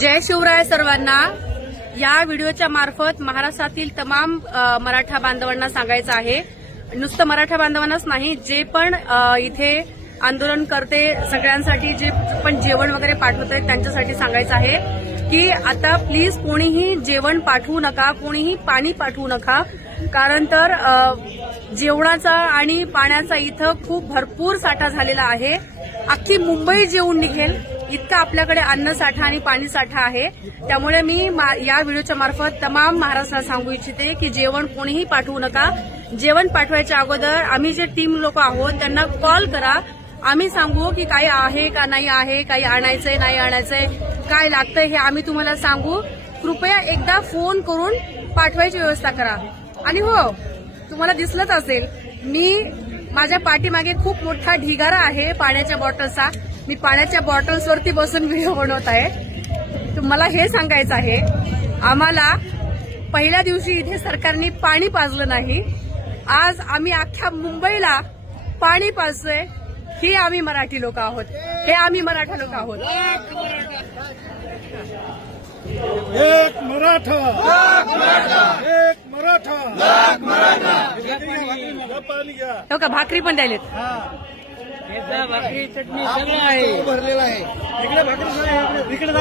जय शिवराय सर्वांना। या व्हिडिओच्या मार्फत महाराष्ट्रातील तमाम मराठा बांधवांना सांगायचं आहे, नुसतं मराठा बांधवांनाच नाही, जे पण इथे आंदोलन करते सगळ्यांसाठी जे पण जेवण वगैरे पाठवत आहेत त्यांच्यासाठी सांगायचं आहे की आता प्लीज कोणीही जेवण पाठवू नका, कोणीही पाणी पाठवू नका, कारण तर जेवणाचा आणि पाण्याचा इथं खूप भरपूर साठा झालेला आहे। अख्खी मुंबई जेवून निघेल इतका आपल्याकडे अन्न साठा आणि पाणी साठा आहे। त्यामुळे मी या व्हिडिओच्या मार्फत तमाम महाराष्ट्राला सांगू इच्छिते की जेवण कोणीही पाठवू नका। जेवण पाठवायच्या अगोदर आम्ही जे टीम लोक आहोत त्यांना कॉल करा, आम्ही सांगू की काही आहे का नाही आहे, काही आणायचंय नाही आणायचंय, काय लागतंय हे आम्ही तुम्हाला सांगू। कृपया एकदा फोन करून पाठवायची व्यवस्था करा। आणि हो, तुम्हाला दिसलंच असेल मी माझ्या पाठीमागे खूप मोठा ढिगारा आहे पाण्याच्या बॉटल्सचा। मी पाण्याच्या बॉटल्सवरती बसून व्हिडिओ बनवत आहे। तुम्हाला हे सांगायचं आहे, आम्हाला पहिल्या दिवशी इथे सरकारने पाणी पाजलं नाही, आज आम्ही अख्ख्या मुंबईला पाणी पाजतोय। हे आम्ही मराठी लोक आहोत, हे आम्ही मराठा लोक आहोत। एक मराठा, एक मराठा, हो का, भाकरी पण द्यायलेत, भाकरी चटणी सगळं आहे, भरलेला आहे। इकडे भाकरी, इकडे